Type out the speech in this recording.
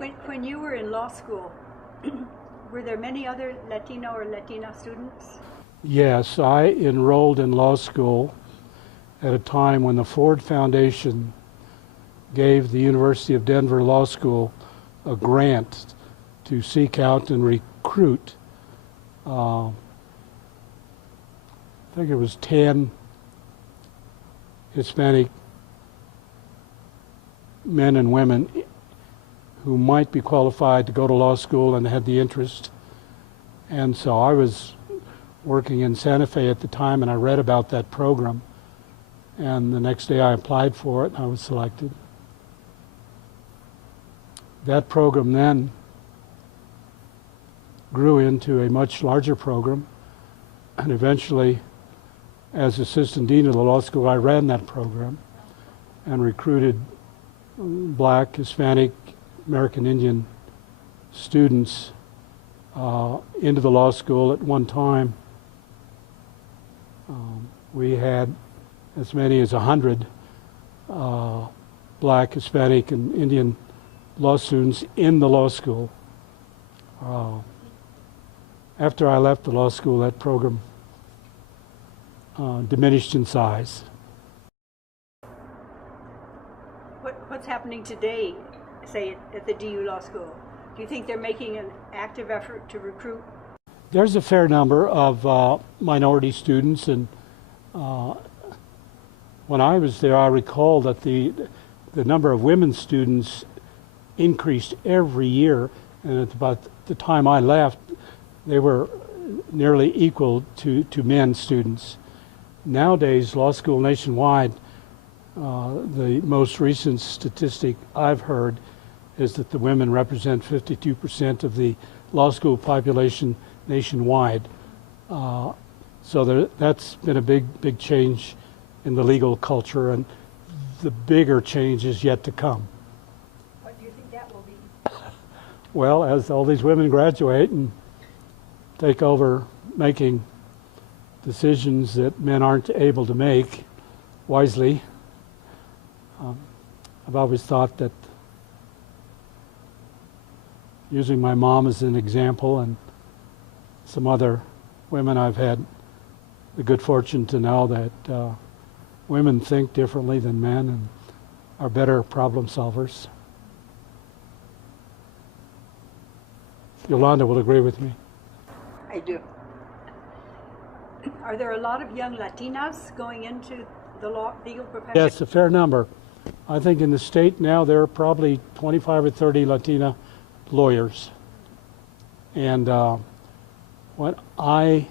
When you were in law school, were there many other Latino or Latina students? Yes, I enrolled in law school at a time when the Ford Foundation gave the University of Denver Law School a grant to seek out and recruit, I think it was 10 Hispanic men and women who might be qualified to go to law school and had the interest. And so I was working in Santa Fe at the time, and I read about that program. And the next day I applied for it, and I was selected. That program then grew into a much larger program, and eventually, as assistant dean of the law school, I ran that program and recruited Black, Hispanic, American Indian students into the law school. At one time, we had as many as 100 Black, Hispanic, and Indian law students in the law school. After I left the law school, that program diminished in size. What's happening today, say, at the DU Law School? Do you think they're making an active effort to recruit? There's a fair number of minority students, and when I was there, I recall that the number of women students increased every year, and at about the time I left, they were nearly equal to men students. Nowadays, law school nationwide, the most recent statistic I've heard is that the women represent 52% of the law school population nationwide. So that's been a big change in the legal culture, and the bigger change is yet to come. What do you think that will be? Well, as all these women graduate and take over making decisions that men aren't able to make wisely, I've always thought that, using my mom as an example and some other women I've had the good fortune to know, that women think differently than men and are better problem solvers. Yolanda will agree with me. I do. Are there a lot of young Latinas going into the legal profession? Yes, a fair number. I think in the state now there are probably 25 or 30 Latina lawyers. And when I